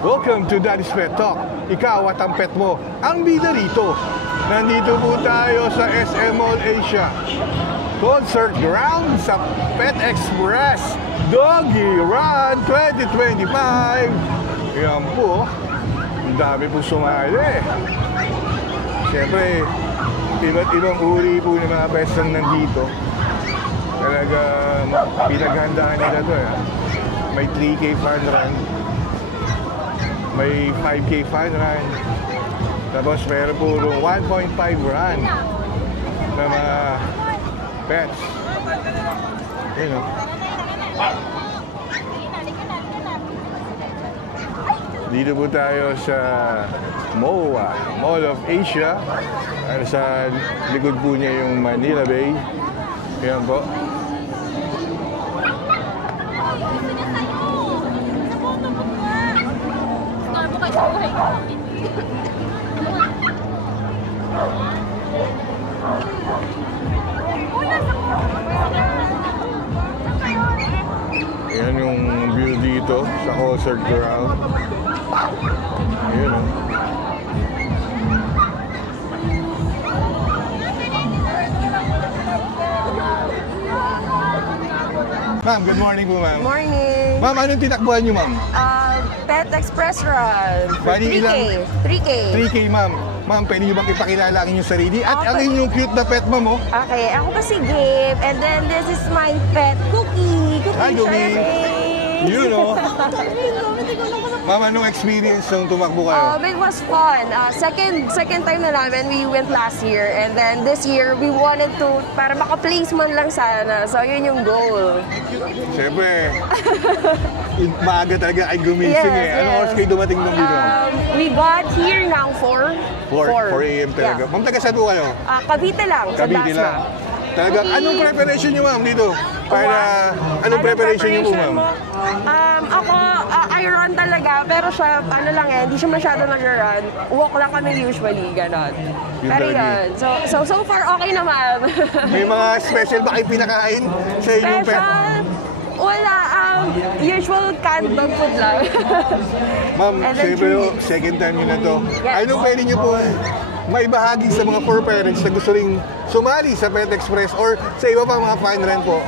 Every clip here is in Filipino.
Welcome to Daddy's Pet Talk. Ikaw at ang pet mo, ang bida rito. Nandito po tayo sa SM Mall Asia. Concert ground sa Pet Express Doggy Run 2025. Yan po, ang dami po sumali. Siyempre, iba't ibang uri po ng mga pets na nandito. Talagang pinaghandaan nila to. May 3K fun run, may 5K fun run, tapos meron po 1.5 run na mga pets. You know. Dito po tayo sa MOA, Mall of Asia. Sa likod po niya yung Manila Bay. Yan po. Yan yung view dito sa concert ground. Yan o. Ma'am, good morning po, ma'am. Morning. Ma'am, anong tinakbuhan niyo, ma'am? Pet Express Run. Bali 3K. ilang? 3K. 3K, ma'am. Ma'am, pwede niyo bang ipakilala ang inyong sarili? At ang inyong cute na pet, ma'am, oh. Okay, ako pa si Gabe. And then this is my pet, Cookie. Hi, Cookie. You know. Charmaine. Ma'am, anong experience nung tumakbo kayo? It was fun. Second time na namin, we went last year. And then this year, we wanted to, para maka-place man lang sana. So, yun yung goal. Siyempre, maaga talaga ay gumising eh. Anong oras kayo dumating nung dito? We got here now 4 a.m. talaga. Yeah. Ma'am, taga saan po kayo? Cavite lang. Sa Cavite Dasma. lang. Talagang, anong preparation niyo, ma'am, dito? Para, anong preparation niyo po, ma'am? Ako, I run talaga, pero siya, ano lang hindi siya masyado nag-run. Walk lang kami usually, gano'n. Pero yun, so far, okay naman. May mga special ba kayo pinakain sa inyong pet? Wala, usual canned dog food lang. Ma'am, siyempre, second time niyo na to. Yes. Ano pwede niyo po may bahagi sa mga fur parents na gusto ring sumali sa Pet Express or sa iba pang mga fun run po?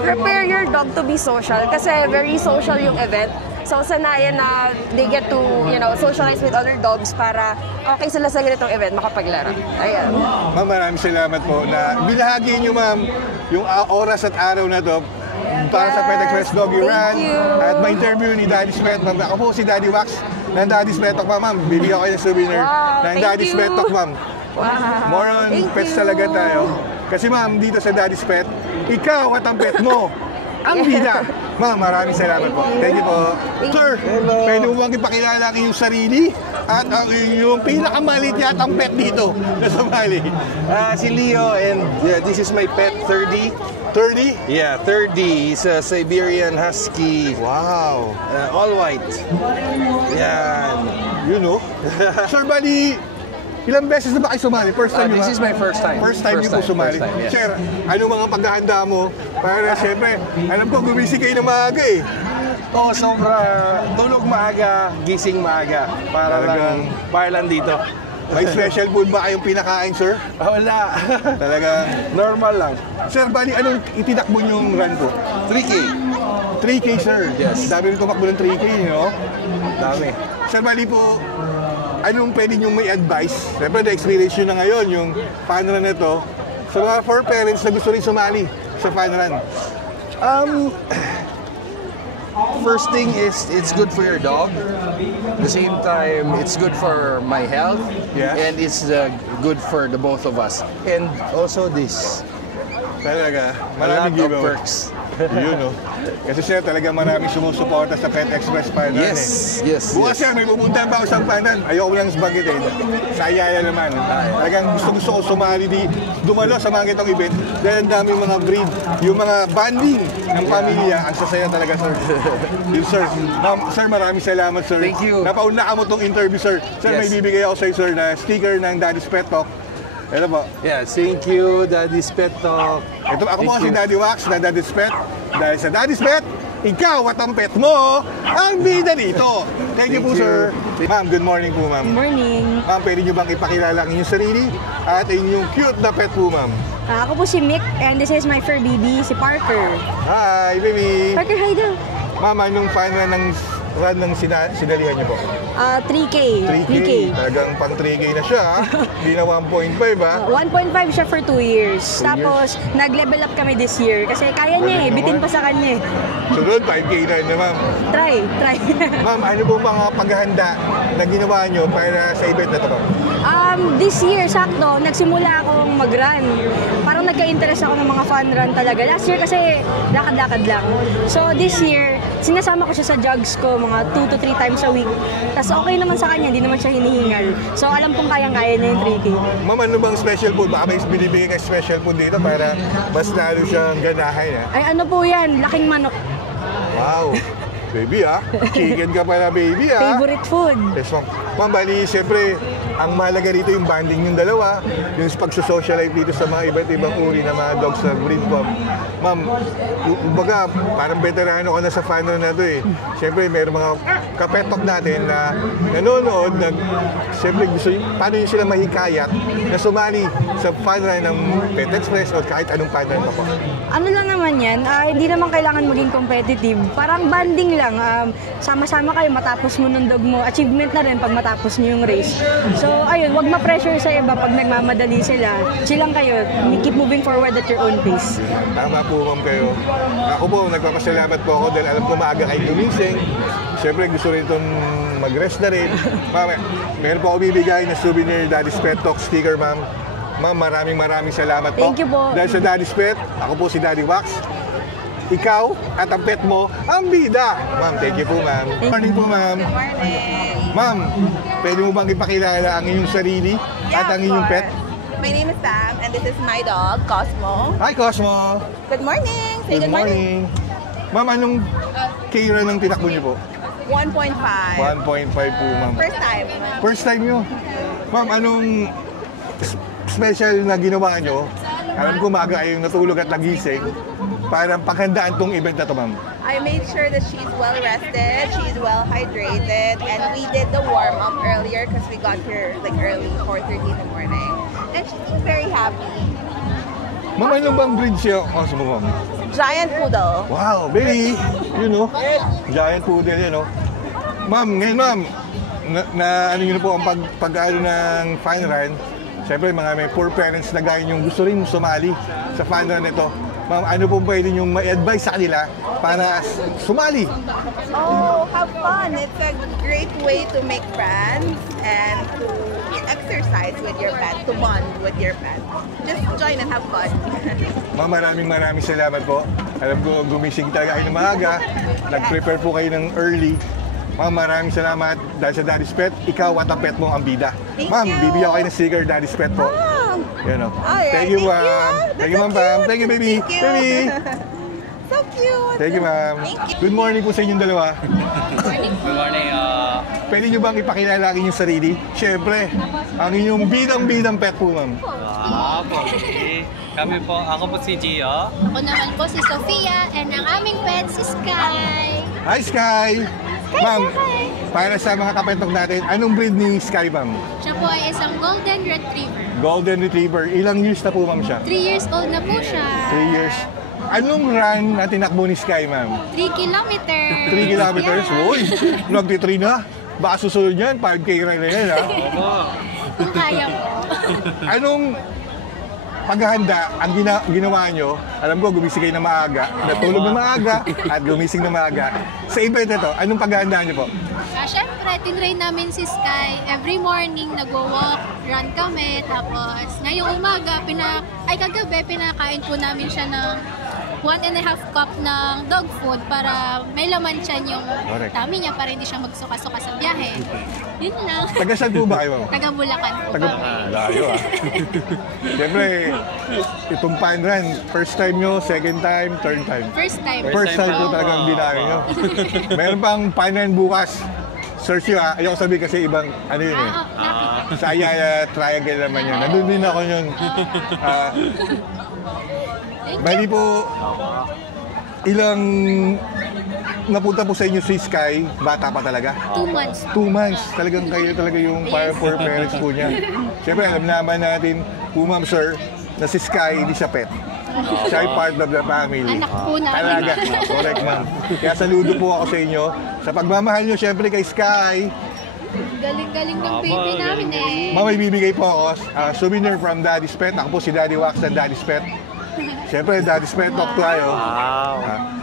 Prepare your dog to be social kasi very social yung event. So, sanayan na they get to, socialize with other dogs para okay sila sa ganitong event, makapaglaro. Ayan. Ma'am, maraming salamat po na binahagi niyo, ma'am, yung oras at araw na to para sa Pet Express Doggy Run. At may interview ni Daddy's Pet. Ma'am, ako po si Daddy Wax ng Daddy's Pet Talk, ma'am. Bibigyan ko kayo ng souvenir ng Daddy's Pet Talk, ma'am. Wow. More on pets talaga tayo. Kasi ma'am, dito sa Daddy's Pet, ikaw at ang pet mo, ang bida. Ma'am, maraming salamat po. Thank you po. Sir, pwede mo bang ipakilala ang iyong sarili at ang iyong pinakamaliit yata ang pet dito na sumali? Si Leo, and this is my pet, 30. 30? Yeah, 30. He's a Siberian Husky. Wow. All white. Yan. You know? Sir, bali, ilang beses na ba kayo sumali? First time This is my first time. First time niyo po sumali? First time, yes. Sir, ano mga paghahanda mo? Para siyempre, alam ko gumising kayo ng maaga eh. Sobra. Tulog maaga, gising maaga. Para lang dito. May special food ba kayong pinakain, sir? Wala. Talaga. Normal lang. Sir, bali, anong itinakbo niyong run po? 3K. 3K, sir. Yes. Dami rin tumakbo ng 3K, Dami. Sir, bali po, anong pwede niyong may advice? Siyempre, na-experience nyo na ngayon yung fun run na to. Sa mga for parents na gusto rin sumali sa fun run. First thing is it's good for your dog. At the same time, it's good for my health, and it's good for the both of us. And also this, Talaga, a lot maraming of giveaway. perks. Yun, Kasi sir, talaga maraming sumusuporta sa Pet Express Fun Run. Yes. Bukas sir, may pupuntahan pa ako sa Fun Run. Ayoko lang bagit eh. Sa Ayala naman. Talagang gusto ko sumali dumalo sa mga kitong event. Dahil ang daming mga breed, yung mga banding ng pamilya. Ang sasaya talaga, sir. Yun, sir. Sir, maraming salamat, sir. Thank you. Napauna ka mo tong interview, sir. Sir, may bibigay ako sa'yo, sir, na sticker ng Daddy's Pet Talk. Ito po. Yeah, thank you, Daddy's Pet Talk. Ito, ako po si Daddy Wax na Daddy's Pet. Dahil sa Daddy's Pet, ikaw at ang pet mo, ang bida dito. Thank you po, sir. Ma'am, good morning po, ma'am. Morning. Ma'am, pwede nyo bang ipakilala ang inyong sarili at inyong cute na pet po, ma'am? Ako po si Mick and this is my fur baby, si Parker. Hi, baby. Parker, hi daw. Ma'am, anong fan ng run ng sinalihan niyo po? 3K. 3K. Talagang pang 3K na siya, ha? Hindi na 1.5, ha? 1.5 siya for 2 years. Tapos, nag-level up kami this year kasi kaya niya eh, bitin pa sa kanya eh. Sunod, 5K na yun, ma'am. Try. Ma'am, ano po mga paghahanda na ginawa nyo para sa event na ito, ma'am? This year, sakto, nagsimula akong mag-run. Parang nagka-interest ako ng mga fun run talaga. Last year kasi lakad-lakad lang. So this year, sinasama ko siya sa jogs ko mga 2 to 3 times a week. Tapos okay naman sa kanya, hindi naman siya hinihingal. So alam kong kayang-kaya niya yung 3K. Ma'am, ano bang special food? Baka may binibigay ka special food dito para mas lalo siyang ganahin, ha? Ay ano po yan, laking manok. Wow! Baby, ha? Chicken ka pala, baby, ha? Favorite food. Yes, ma'am. Ma'am, bali, siyempre, ang mahalaga rito yung bonding yung dalawa, yung pag-socialize dito sa mga iba't ibang uri ng mga dogs na breed, ma'am. Ma'am, kumbaga, parang veterano ka na sa fan na to, eh. Siyempre, mayroong mga kapetok natin na nanonood, siyempre, paano yung sila mahikayat na sumali sa fan run ng Pet Express o kahit anong fan run pa po. Ano lang naman yan, hindi naman kailangan maging competitive. Parang banding lang. Sama-sama kayo, matapos mo ng dog mo. Achievement na rin pag matapos nyo yung race. So, ayun, wag ma-pressure sa iba pag nagmamadali sila. Chill lang kayo. Keep moving forward at your own pace. Tama po, ma'am, kayo. Ako po, nagpapasalamat po ako dahil alam ko maaga kayo gumising. Siyempre, gusto rin itong mag-rest na rin. Ma'am, meron po ako bibigay na souvenir Daddy's Pet Talk sticker, ma'am. Ma'am, maraming salamat po. Thank you po. Dahil sa Daddy's Pet, ako po si Daddy Wax. Ikaw at ang pet mo, ang bida. Ma'am, thank you po, ma'am. Good morning po, ma'am. Good morning. Ma'am, pwede mo bang ipakilala ang inyong sarili at ang inyong pet? My name is Sam and this is my dog, Cosmo. Hi, Cosmo. Good morning. Say good morning. Ma'am, anong kira ng tinakbo niyo po? 1.5. 1.5 po, ma'am. First time. First time nyo? Ma'am, anong special na ginawa nyo? Alam ko maaga kayong natulog at nagising para paghandaan tong event na to, ma'am. I made sure that she's well rested, she's well hydrated, and we did the warm up earlier because we got here like early, 4:30 in the morning. And she seems very happy. Ma'am, ano bang breed siya? Cosmo, ma'am. Giant poodle. Wow, baby! You know, giant poodle, you know. Ma'am, ngayon, ma'am, na ano yun po ang pag-ano ng fan run. Siyempre, mga may poor parents na gaya yung gusto rin sumali sa fan run nito. Ma'am, ano po pwede yung ma-advise sa kanila para sumali? Oh, have fun. It's a great way to make friends and to exercise with your pet, to bond with your pet. Just join and have fun. Ma'am, maraming salamat po. Alam ko, gumising talaga kayo ng maaga. Nag-prepare po kayo ng early. Ma'am, maraming salamat dahil sa Daddy's Pet. Ikaw at ang pet mo ang bida. Ma'am, bibigyan ko kayo ng sticker Daddy's Pet po. Yan o. Alright, Thank you, ma'am. Thank you, ma'am. Thank you, baby. Thank you. Baby. So cute. Thank you, ma'am. Thank you. Good morning po sa inyong dalawa. Good morning. Pwede nyo bang ipakilala ang inyong sarili? Siyempre, ang inyong bidang pet po, ma'am. Kami po, ako po si Gio. Ako naman po si Sofia and ang aming pet si Sky. Hi, Sky! Ma'am, para sa mga kapetok natin, anong breed ni Sky, ma'am? Siya po ay isang golden retriever. Golden Retriever. Ilang years na po, ma'am, siya? 3 years old na po siya. 3 years. Anong run na tinakbo ni Sky, ma'am? 3 kilometers. 3 kilometers? Yeah. Uy, nagti-3 na. Baka susunod yan, 5K run na yan, ha? Kung kaya po. Anong paghahanda ang ginawa nyo? Alam ko, gumising kayo na maaga, natulog na maaga, at gumising na maaga. Sa event na to, anong paghahanda nyo po? Siyempre, tinrain namin si Sky. Every morning, nagwo-walk, run kami. Tapos, ngayong umaga, kagabi, pinakain po namin siya ng 1.5 cup ng dog food para may laman siya yung Correct. tummy niya para hindi siya magsuka-suka sa biyahe. Yun lang. Taga saan po ba kayo, ma'am? Taga Bulacan po. Layo, ah. Siyempre, itong fan run, first time nyo, second time, third time. First time. First time po talaga ang binahin nyo. Meron pang fan run bukas. Search nyo, ah. Ayoko sabihin kasi ibang, ano yun eh. Sa Ayala Triangle naman yun. Nandun din ako yun. Bali po, ilang napunta po sa inyo si Sky, bata pa talaga? 2 months. 2 months. Talagang kayo talaga yung parang for parents po niya. Siyempre, alam naman natin po, ma'am, sir, na si Sky, hindi siya pet. Siya ay part of the family. Anak po namin. Talaga. Correct, ma'am. Kaya saludo po ako sa inyo. Sa pagmamahal nyo, siyempre kay Sky. Galing-galing ng baby namin eh. Ma'am, may bibigay po ako. Souvenir from Daddy's Pet. Ako po si Daddy Wax ng Daddy's Pet. Siyempre, Daddy's Pet, talk tayo.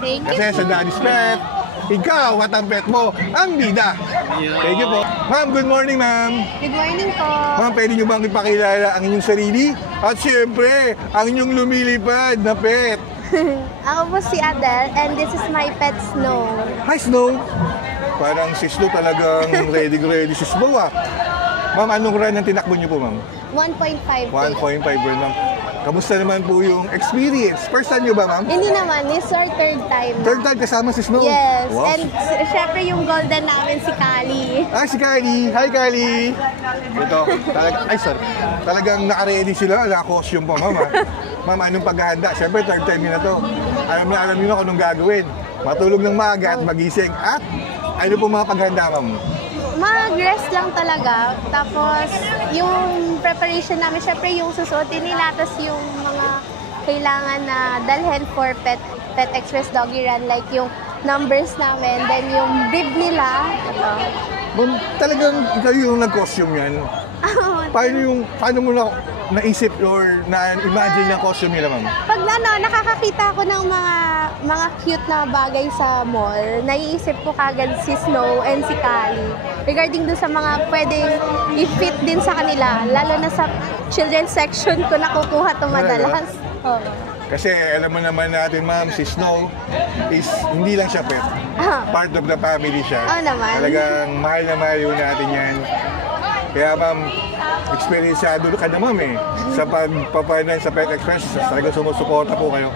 Thank you Kasi po. sa Daddy's Pet, ikaw at ang pet mo, ang bida. Thank you po. Ma'am, good morning, ma'am. Good morning po. Ma'am, pwede nyo bang ipakilala ang inyong sarili? At siyempre, ang inyong lumilipad na pet. Ako po si Adele and this is my pet Snow. Hi, Snow. Parang si Snow talagang ready si Snow ah. Ma'am, anong run ang tinakbo nyo po, ma'am? 1.5. 1.5 run, ma'am. Kamusta naman po yung experience? First time nyo ba, ma'am? Hindi naman, this is our third time. Third time kasama si Snow? Yes, Wow. and syempre yung golden namin si Kali. Ah, si Kylie. Hi, Kylie. Ito, talagang naka-ready sila. Naka-costume pa, ma'am. Ma'am, anong paghahanda? Siyempre, third time nyo na to. Alam nyo na kung anong gagawin. Matulog ng maaga at magising. At ano po mga paghahanda, ma'am? Mag-rest lang talaga. Tapos, yung preparation namin, syempre yung susuotin nila, tapos yung mga kailangan na dalhin for Pet Express Doggy Run, like yung numbers namin, then yung bib nila. Ma'am, talagang ikaw yung nag-costume yan. Paano mo naisip or na-imagine yung costume nila, ma'am? Pag nakakakita ako ng mga cute na bagay sa mall, naiisip ko kagad si Snow and si Kali. Regarding dun sa mga pwedeng i-fit din sa kanila, lalo na sa children's section ko nakukuha ito madalas. Oh. Kasi alam mo naman natin, ma'am, si Snow is hindi lang siya pet. Part of the family siya. Oo naman. Talagang mahal na mahal yun natin yan. Kaya ma'am, experienceado ka na, ma'am eh. Sa pagpapanan sa Pet Express, talagang sumusuporta po kayo.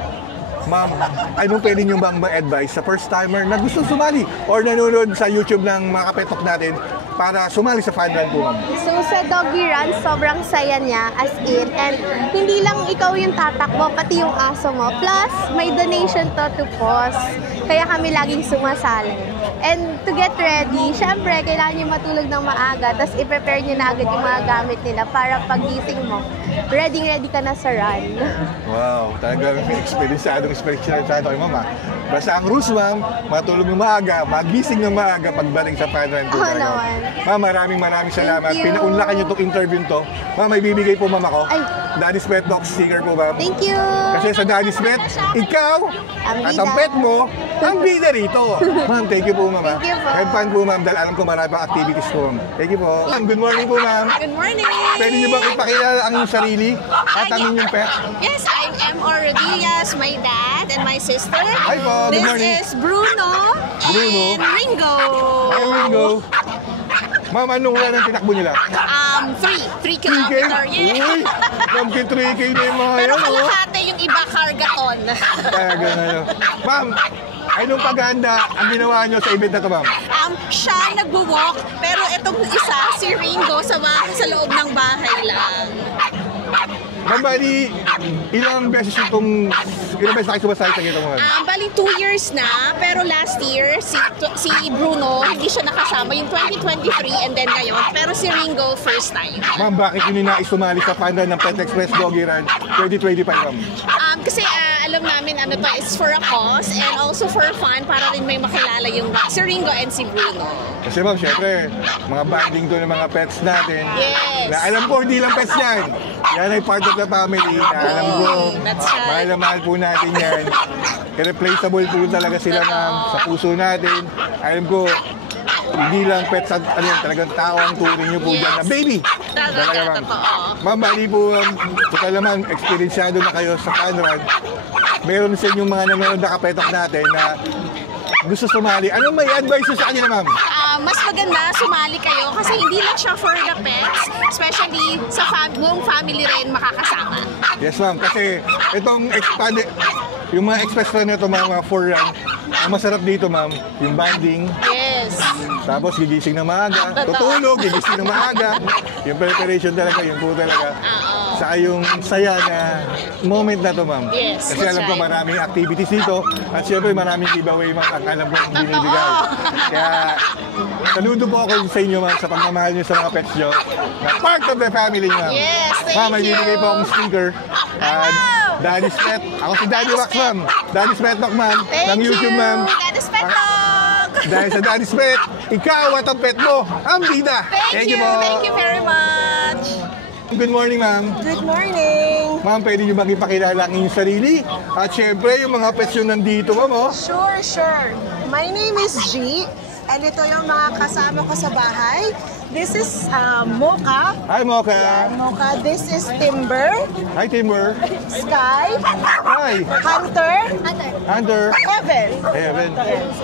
Ma'am, anong pwede nyo bang ma-advise sa first timer na gustong sumali or nanonood sa YouTube ng mga kapetok natin para sumali sa fun run po, ma'am? So sa Doggy Run, sobrang saya niya as in. And hindi lang ikaw yung tatakbo, pati yung aso mo. Plus, may donation to cause. Kaya kami laging sumasali. And to get ready, syempre, kailangan nyo matulog ng maaga, tapos i-prepare nyo na agad yung mga gamit nila para pagising mo, ready ka na sa run. Wow, talagang experienceado kay mama. Basta ang rules, ma'am, matulog ng maaga, magising ng maaga pagbalik sa fun run po. Oo naman. Ma'am, maraming salamat. Thank you. Pinaunlakan niyo itong interview to. Ma'am, may bibigay po, ma'am, ako. Ay. Daddy's Pet Dog sticker po, ma'am. Thank you! Kasi sa Daddy's Pet, ikaw Ang at bida. ang pet mo, ang bida rito. Ma'am, thank you po, ma'am. Thank you po. Have fun po, ma'am, dahil alam ko marami pang activities po, ma'am. Thank you po. Ma'am, good morning po, ma'am. Good morning! Pwede niyo bang ipakilala ang inyong sarili at ang inyong pet? Yes, I'm M.O. Rodillas, my dad and my sister. Hi po, good morning. This is Bruno, Bruno. and Ringo. Here we go. Ma'am, anong run ang tinakbo nila? 3 kilometer. Uy, ma'am, 3K na yung mga Pero yan, oh. kalahati yung iba cargaton. Kaya gano'n. Ma'am, anong paghahanda ang ginawa nyo sa event na to, ma'am? Siya nagwo-walk, pero itong isa, si Ringo, sa loob ng bahay lang. Ma'am, bali, ilang beses na kayo sumasali sa ganito, ma'am? Bali 2 years na, pero last year, si Bruno, hindi siya nakasama, yung 2023 and then ngayon. Pero si Ringo, first time. Ma'am, bakit yun nais sumali sa fun run ng Pet Express Doggy Run 2025, ma'am? Kasi alam namin ano to is for a cause and also for fun para rin may makilala yung si Ringo and si Bruno. Kasi ma'am, syempre, mga bonding to ng mga pets natin. Yes. Na alam ko, hindi lang pets yan. Yan ay part of the family. Na alam ko, That's right. mahal na mahal po natin yan. Irreplaceable po talaga sila, ma'am, sa puso natin. Alam ko, hindi lang pets at talagang tao ang turing nyo po dyan na baby. Talaga, ma'am. Ma'am, bali po, total naman, experienceado na kayo sa fun run. Meron sa inyong mga nanonood na kapetok natin na gusto sumali. Anong may advice nyo sa kanila, ma'am? Mas maganda sumali kayo kasi hindi lang siya for the pets, especially sa buong family rin makakasama. Yes, ma'am. Kasi itong yung mga express run nito, mga 4 run, ang masarap dito, ma'am, yung bonding. Yes. Tapos gigising na maaga, tutulog, gigising na maaga. Yung preparation talaga, yung po talaga. sa yung saya na moment na to, ma'am. Yes, Kasi alam ko maraming activities dito at syempre maraming giveaway, ma'am, ang alam ko ang binibigay. Kaya saludo po ako sa inyo, ma'am, sa pagmamahal nyo sa mga pets nyo na part of the family, ma'am. Yes, thank Ma'am, may you. bibigay po akong sticker. Daddy's Pet. Ako si Daddy Wax, ma'am. Daddy's Pet Talk, ma'am. Ng YouTube, ma'am. Daddy's Pet Talk! Dahil sa Daddy's Pet, ikaw at ang pet mo, ang bida. Thank you. po. Thank you very much. Good morning, ma'am. Good morning! Ma'am, pwede nyo magipakilala ang inyong sarili? At syempre, yung mga pets yun nandito, ma'am, oh. Sure. My name is G. And ito yung mga kasama ko sa bahay. This is Mocha. Hi, Mocha. Yan, Mocha. This is Timber. Hi, Timber. Sky. Hi. Hunter. Hunter. Evan.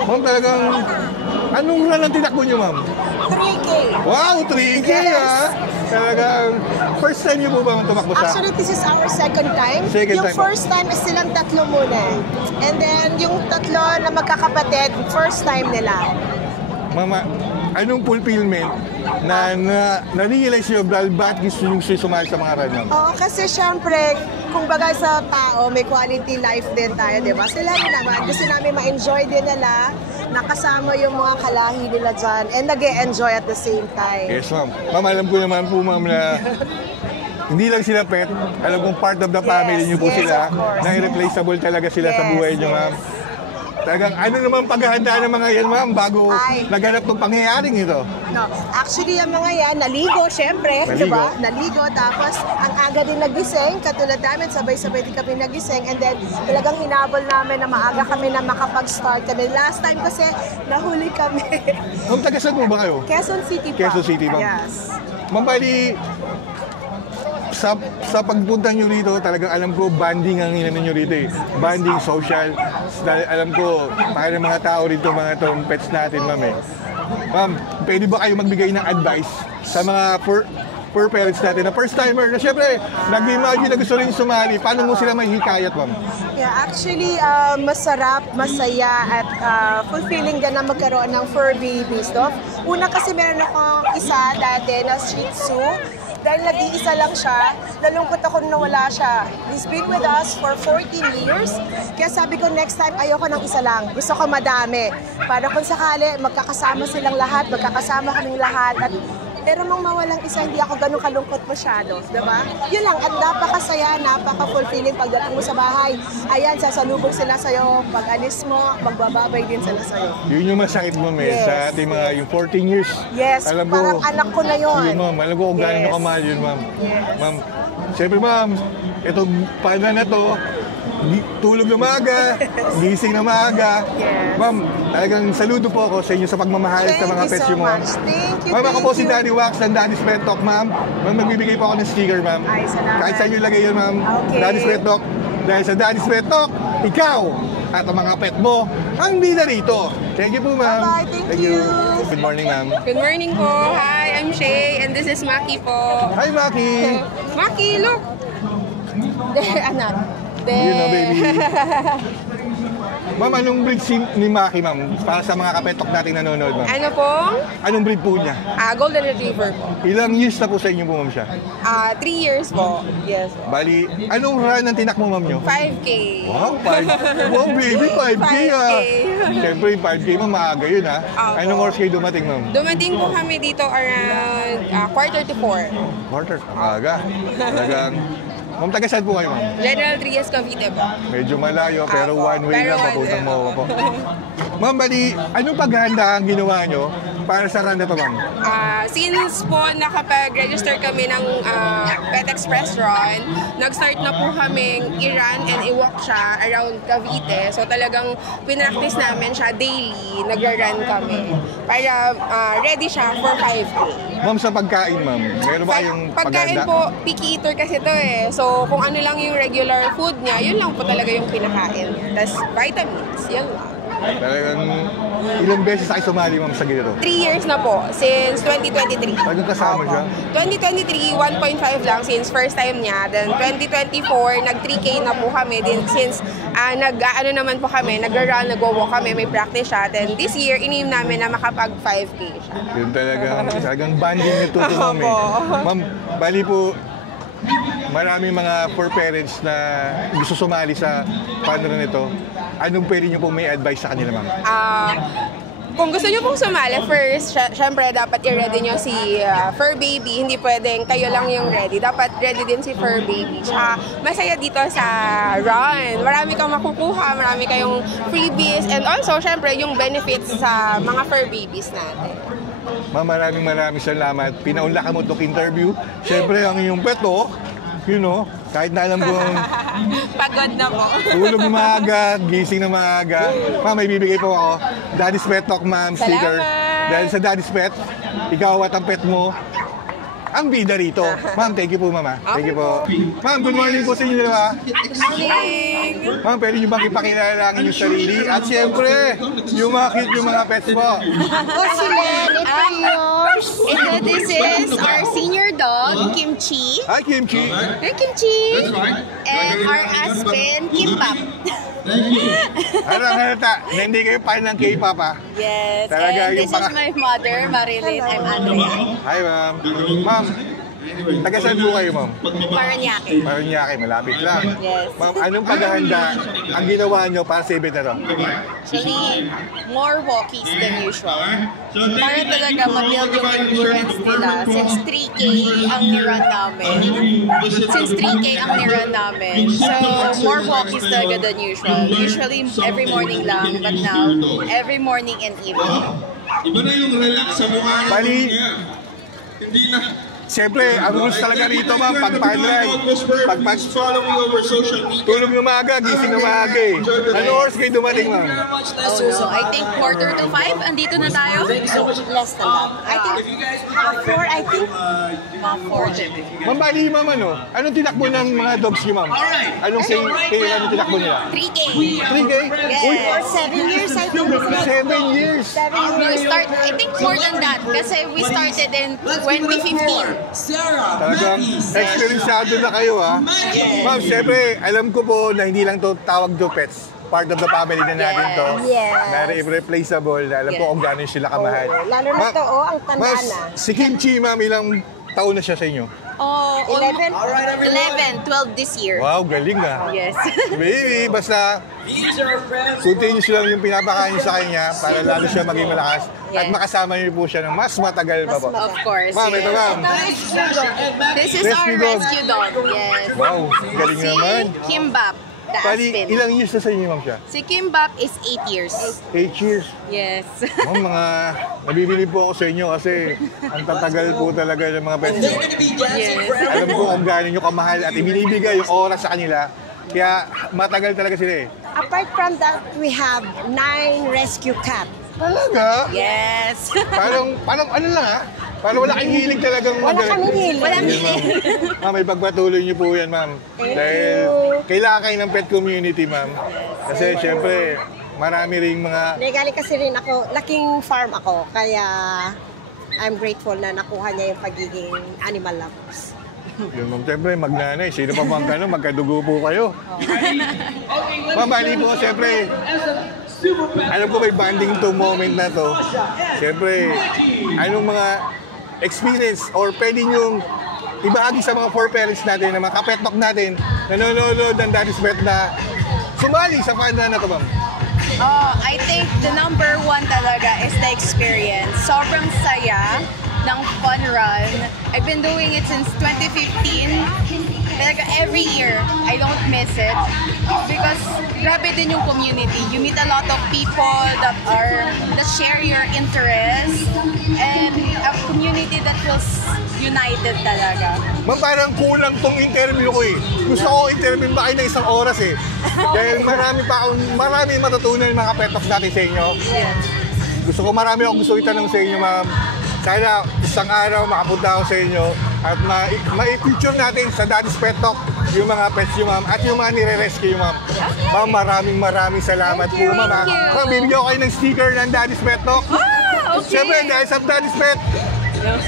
Ma'am, talagang, anong run ang tinakbo nyo, ma'am? 3K. Wow, 3K, Yes. Talagang, first time nyo po ba tumakbo sa? Actually, this is our second time. Second yung time. first time is silang tatlo muna. And then, yung tatlo na magkakapatid, first time nila. Mama, anong fulfillment na na-realize nyo dahil ba't gusto nyo sumali sa mga run, ma'am? Oo, kasi syempre, kung bagay sa tao, may quality life din tayo, di ba? Sila rin naman, gusto namin ma-enjoy din nila, nakasama yung mga kalahi nila dyan, and nag-e-enjoy at the same time. Yes, ma'am. Ma'am, alam ko naman po, ma'am, na hindi lang sila pet. Alam kong part of the family nyo po yes, sila. of course. Na irreplaceable talaga sila sa buhay nyo, ma'am. Talagang ano naman paghahanda ng mga yan, ma'am, bago naganap ng pangyayaring ito? No, actually, yung mga yan, naligo, syempre, di ba? Naligo. Naligo, tapos ang aga din nagising, katulad namin, sabay-sabay din kami nagising, and then talagang hinabol namin na maaga kami na makapag-start kami. Last time kasi, nahuli kami. Ma'am, taga saan mo ba kayo? Quezon City pa. Quezon City, ma'am. Yes. Ma'am, bali, sa pagpunta nyo rito, talagang alam ko, banding ang inano nyo rito eh. Banding, social. Dahil alam ko, para ng mga tao rito, mga itong pets natin, ma'am eh. Ma'am, pwede ba kayo magbigay ng advice sa mga fur parents natin na first timer na syempre, nag-imagine na gusto rin sumali, paano mo sila may hikayat, ma'am? Yeah, actually, masarap, masaya, at fulfilling din na magkaroon ng fur babies, no? Una kasi meron akong isa dati na Shih Tzu. Dahil nag-iisa lang siya, nalungkot ako na wala siya. He's been with us for 14 years. Kaya sabi ko, next time, ayoko ng isa lang. Gusto ko madami. Para kung sakali, magkakasama silang lahat, magkakasama kaming lahat. At pero nung mawalang isa, hindi ako ganun kalungkot masyado. Diba? Yun lang, at napakasaya, napaka-fulfilling pagdating mo sa bahay. Ayan, sasalubong sila sa'yo. Pag alis mo, magbababay din sila sa'yo. Yun yung masakit, ma'am eh. Yes. Sa ating mga yung 14 years. Yes, alam parang anak ko na yun. Yun, ma'am. Alam ko kung gaano nyo kamahal yun, ma'am. Yes. Ma'am, siyempre, ma'am, itong pana na to, tulog na maaga, gising na maaga. Yes. Ma'am, talagang saludo po ako sa inyo sa pagmamahal sa mga Thank you pets so nyo, ma'am. much. Thank you, Ma'am, ako thank po si you. Daddy Wax ng Daddy's Pet Talk, ma'am. Ma'am, magbibigay po ako ng sticker, ma'am. Ay, salamat. Kahit saan nyo ilagay yun, ma'am. Okay. Daddy's Pet Talk. Dahil sa Daddy's Pet Talk, ikaw at ang mga pet mo ang bida rito. Thank you po, ma'am. Bye-bye. Thank you. Good morning, ma'am. Good morning po! Hi, I'm Shay, and this is Maki po. Hi, Maki. Maki, look! There, anak. There. You know, baby. Ma'am, anong breed ni Maki, ma'am? Para sa mga kapetok nating nanonood, ma'am. Ano po? Anong breed po niya? Golden Retriever po. Ilang years na po sa inyo po, ma'am, siya? 3 years po. Yes po. Bali, anong run ang tinakmo, ma'am, nyo? 5K. Wow, wow, baby, 5K, ah. 5K. Siyempre, 5K, ma'am, maaga yun, ah. Opo. Anong oras kayo dumating, ma'am? Dumating po kami dito around 3:45. Quarter, maaga. Talagang, ma'am, taga saan po kayo, ma'am? General Trias, Cavite po. Medyo malayo, pero Apo, one way pero lang, one papuntang way. mo po. Ma'am, bali, anong paghahanda ang ginawa nyo para sa run na to, ma'am? Since po nakapag-register kami ng Pet Express Run, nag-start na po kaming i-run and i-walk siya around Cavite. So talagang pinractice namin siya daily, nag-run kami para ready siya for 5K. Ma'am, sa pagkain, ma'am, meron ba kayong Pagkain paghahanda? po, picky eater kasi to eh. So kung ano lang yung regular food niya, yun lang po talaga yung kinakain. Tapos vitamins, yun lang. Talagang ilang beses ay sumali, ma'am, sa ganito? 3 years na po, since 2023. Talagang kasama siya? 2023, 1.5 lang since first time niya. Then 2024, nag-3K na po kami. Then since naman po kami, nag-run, nag-walk kami, may practice siya. Then this year, inim namin na makapag 5K siya. Yun talagang banding nito, ma'am. Eh. Opo. Ma'am, bali po, maraming mga for parents na gusto sumali sa fun run nito. Anong pwede nyo pong may advice sa kanila, ma'am? Kung gusto nyo pong sumali, first, syempre dapat i-ready nyo si fur baby. Hindi pwedeng kayo lang yung ready. Dapat ready din si fur baby. Tsaka masaya dito sa run. Marami kang makukuha, marami kayong freebies, and also, syempre, yung benefits sa mga fur babies natin. Ma'am, maraming salamat. Pinaunlakan mo itong interview. Syempre, ang iyong pet, you know, kahit na alam kong pagod na po. tulog na maaga, gising na maaga. Ma'am, may bibigay po ako. Daddy's Pet Talk, ma'am, sticker. Dahil sa Daddy's Pet, ikaw at ang pet mo, ang bida rito. Ma'am, thank you po, mama. Thank you po. Ma'am, good morning po sa inyo, di ba? Good morning! Ma'am, pwede nyo bang ipakilala ang inyong sarili? At siyempre, yung mga cute yung mga pets mo. Si Len, ito yours. Ito, this is our senior dog, Kimchi. Hi, Kimchi. Hi, Kimchi. And our husband, Kimbap. Anong halata? Na hindi kayo fan ng K-pop, ha? Yes, Talaga, and yung this is my mother, Marilyn. I'm Andrea. Hi, ma'am. Ma'am, taga saan po kayo, ma'am? Paranaque. Paranaque, malapit lang. Yes. Ma'am, anong paghahanda ang ginawa nyo para sa event na to? Actually, more walkies than usual. Para talaga ma-build yung endurance nila. Since 3K ang nirun namin. So, more walkies talaga than usual. Usually, every morning lang. But now, every morning and evening. Iba na yung relax sa mukha niya. Bali, hindi na. siyempre, ang rules talaga rito, ma'am, pag-padride. Tulog na maaga, gising na maaga eh. Ano oras kayo dumating, ma'am? Oh no, I think 4:45, andito na tayo. Less than that. I think half 4, I think half 4. Ma'am, bali, ma'am, anong tinakbo ng mga dogs niyo, ma'am? Anong anong tinakbo nila? 3K. 3K? Yes. Uy, For 7 years, I think. 7 years. We start, I think more than that, kasi we started in 2015. Talagang experienceado na kayo, ha? Ma'am, syempre, alam ko po na hindi lang to tawag do pets. Part of the family na natin to. Yes. Na irreplaceable. Alam ko kung gano'n sila kamahal. Lalo na to, ang tanda Ma'am, na. si Kimchi, ma'am, ilang taon na siya sa inyo? Oh, 11? 12 this year. Wow, galing ah. Yes. Baby, basta continuous lang yung pinapakain sa kanya para lalo siya maging malakas at makasama niyo po siya ng mas matagal pa po. Of course. Ma'am, ito ma'am. This is our rescue dog. Yes. Wow, galing naman. Si Kimbap, the Bali, Aspen. ilang years na sa inyo, ma'am, siya? Si Kimbap is 8 years. 8 years. Yes. Ma'am, nabibili po ako sa inyo kasi ang tatagal po talaga ng mga pets nyo. Yes. Alam ko kung gaano nyo kamahal at ibinibigay yung oras sa kanila. Kaya matagal talaga sila eh. Apart from that, we have 9 rescue cats. Talaga? Yes. Parang ano lang ha? Parang wala kang hilig talagang Wala kaming hilig. Walang Yes, hilig. ma'am. Ma'am, ipagpatuloy niyo po yan, ma'am. Dahil kailangan kayo ng pet community, ma'am. Kasi syempre, marami ring mga... Legali kasi rin ako, laking farm ako, kaya I'm grateful na nakuha niya yung pagiging animal lovers. Yun, ma'am, syempre, magnanay. Sino pa bang gano'n? Magkadugo po kayo. Ma'am, bali po, syempre, alam ko may bonding to moment na to. Syempre, anong mga experience or pwede nyong ibahagi sa mga for parents natin, na mga kapetok natin, nanonood ng Daddy's Pet na sumali sa fun run na to, ma'am? I think the number 1 talaga is the experience. Sobrang saya ng fun run. I've been doing it since 2015. Talaga every year, I don't miss it. Because grabe din yung community. You meet a lot of people that share your interests and a community that feels united talaga. Ma'am, parang kulang tong interview ko eh. Gusto ko interview ba kayo ng isang oras eh. Dahil marami matutunan mga kapetok natin sa inyo. Gusto ko marami akong gusto itanong sa inyo, ma'am. Sana isang araw makapunta ako sa inyo at ma-feature natin sa Daddy's Pet Talk yung mga pets nyo, ma'am, at yung mga nire-rescue, ma'am. Ma'am, maraming salamat po, ma'am. Ma'am, bibigyan ko kayo ng sticker ng Daddy's Pet Talk. Okay. Siyempre, dahil sa Daddy's Pet,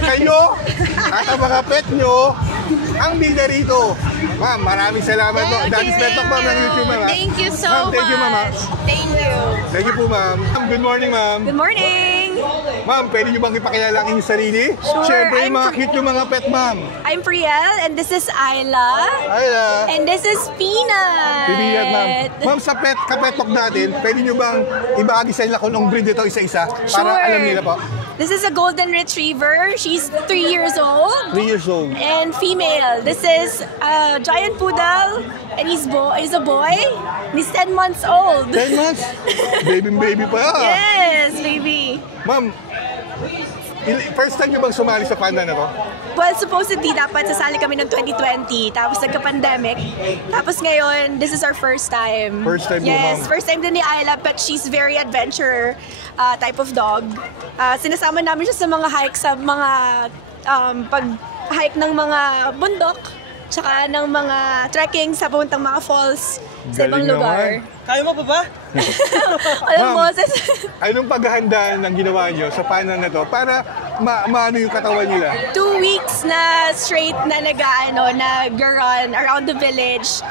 kayo at ang mga pet nyo ang bida rito. Ma'am, maraming salamat po. Daddy's Pet Talk, ma'am, ng YouTube, ma'am. Thank you so Ma'am, thank you, ma'am. much. Thank you. Thank you po, ma'am. Good morning, ma'am. Good morning! Ma'am, pwede nyo bang ipakilala ang inyong sarili? Sure. Siyempre, yung mga cute yung mga pet, ma'am. I'm Priel, and this is Ayla. Ayla. And this is Peanut. Peanut, ma'am. Ma'am, sa kapetok natin, pwede nyo bang ibahagi sa nila kung anong breed ito isa-isa? Para alam nila po. This is a golden retriever. She's 3 years old. 3 years old. And female. This is a giant poodle, and he's a boy. And he's 10 months old. 10 months? Baby pa. Yes, baby. Ma'am, first time nyo bang sumali sa panda na to? Well, supposedly, dapat sasali kami ng 2020. Tapos nagka-pandemic. Tapos ngayon, this is our first time. First time mo, Yes, ma'am. first time din ni Ayla, but she's very adventure type of dog. Sinasama namin siya sa mga hike, sa mga pag-hike ng mga bundok, tsaka ng mga trekking sa puntang mga falls sa ibang lugar. Kaya mo pa ba? Alam mo, anong paghahanda ng ginawa nyo sa panda na to para maano yung katawan nila? 2 weeks na straight na nag-run around the village.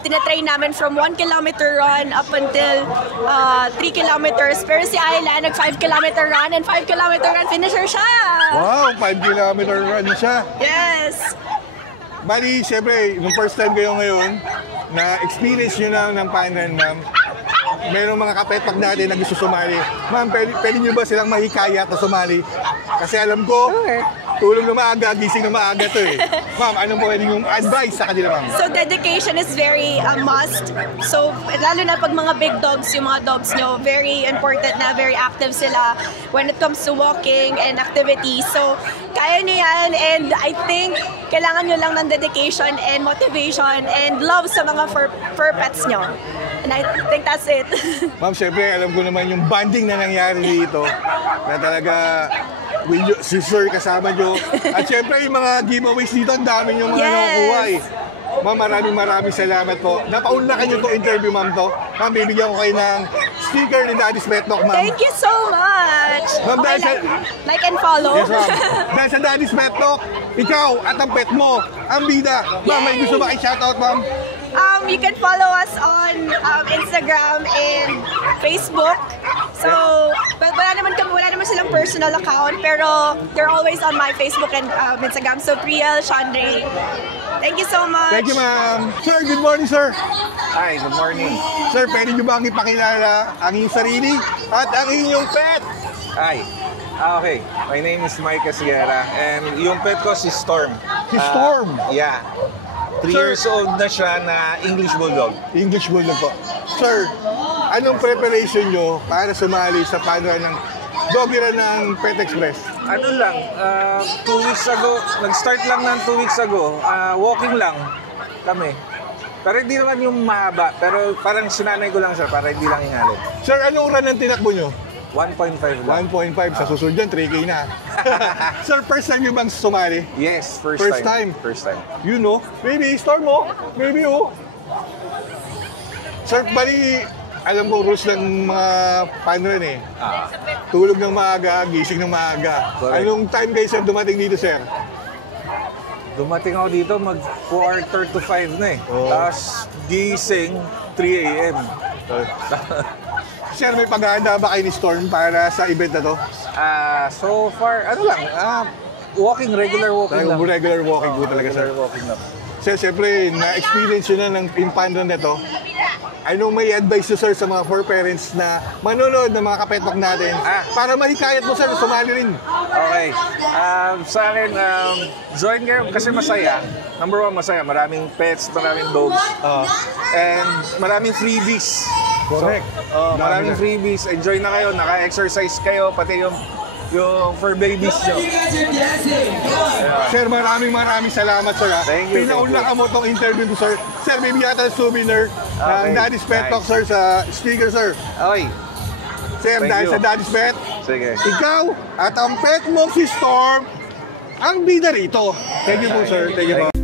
Tinatrain namin from 1 kilometer run up until 3 kilometers. Pero si Ayla, nag 5 kilometer run and 5 kilometer run finisher siya! Wow, 5 kilometer run na siya. Yes! Bali, siyempre, nung first time kayo ngayon, na-experience nyo na ng pandan, ma'am, merong mga kapetak natin na gusto sumali. Ma'am, pwede nyo ba silang mahikayat na sumali? Kasi alam ko, tulog na maaga, gising na maaga to eh. Ma'am, anong pwede yung advice sa kanila, ma'am? So dedication is very must. So lalo na pag mga big dogs, yung mga dogs nyo, very important na very active sila when it comes to walking and activities. So kaya nyo yan, and I think kailangan nyo lang ng dedication and motivation and love sa mga fur pets nyo. And I think that's it. Ma'am, syempre, alam ko naman yung bonding na nangyari dito na talaga si Sir kasama nyo. At syempre, yung mga giveaways dito, ang dami yung mga nakukuha eh. Ma'am, maraming salamat po. Napaunlakan nyo to interview, ma'am to. Ma'am, bibigyan ko kayo ng sticker ni Daddy's Pet Talk, ma'am. Thank you so much! Ma'am, okay, like and follow. Yes, ma'am. Dahil sa Daddy's Pet Talk, ikaw at ang pet mo, ang bida. Ma'am, may gusto ba i-shoutout, ma'am? You can follow us on Instagram and Facebook. So, wala naman silang personal account, pero they're always on my Facebook and Instagram. So, Priel Chandre. Thank you so much. Thank you, ma'am. Sir, good morning, sir. Hi, good morning. Sir, pwede nyo bang ipakilala ang inyong sarili at ang inyong pet? Hi. Okay, my name is Micah Sierra, and yung pet ko si Storm. Si Storm? Yeah. 3 years old na siya na English Bulldog. English Bulldog po. Sir, anong preparation nyo para sumali sa panel ng doggy run ng Pet Express? Ano lang, 2 weeks ago, nag-start lang ng 2 weeks ago, walking lang kami. Pero hindi naman yung mahaba, pero parang sinanay ko lang siya para hindi lang ingalip. Sir, anong run ang tinakbo nyo? 1.5 lang. 1.5, sa susunod dyan, 3K na. Sir, first time nyo bang sumali? Yes, first time. First time. You know, maybe Storm mo, maybe oh. Sir, bali, alam ko rules ng mga panran eh. Tulog ng maaga, gising ng maaga. Correct. Anong time kayo sir dumating dito, sir? Dumating ako dito mag 4:30 to 5 na eh. Tapos gising 3 a.m. Sir, may paghahanda ba kayo ni Storm para sa event na to? So far, ano lang, regular walking lang. Regular walking po talaga, sir. Regular walking lang. Sir, siyempre, na-experience nyo na ng impandon na to. Anong may advice nyo, sir, sa mga fur parents na manonood ng mga kapetok natin para mahikayat mo, sir, sumali rin? Okay. Sa akin, join kayo kasi masaya. Number 1, masaya. Maraming pets, maraming dogs. And maraming freebies. Correct. So, maraming freebies. Enjoy na kayo. Naka-exercise kayo. Pati yung fur babies nyo. Sir, maraming salamat, sir. Thank you. Pinaunlakan mo itong interview ko, sir. Sir, may biyata souvenir ng Daddy's Pet Talk, sir, sa sticker, sir. Okay. Sir, dahil sa Daddy's Pet, sige, ikaw at ang pet mo si Storm ang bida rito. Thank you po, sir. Thank you po.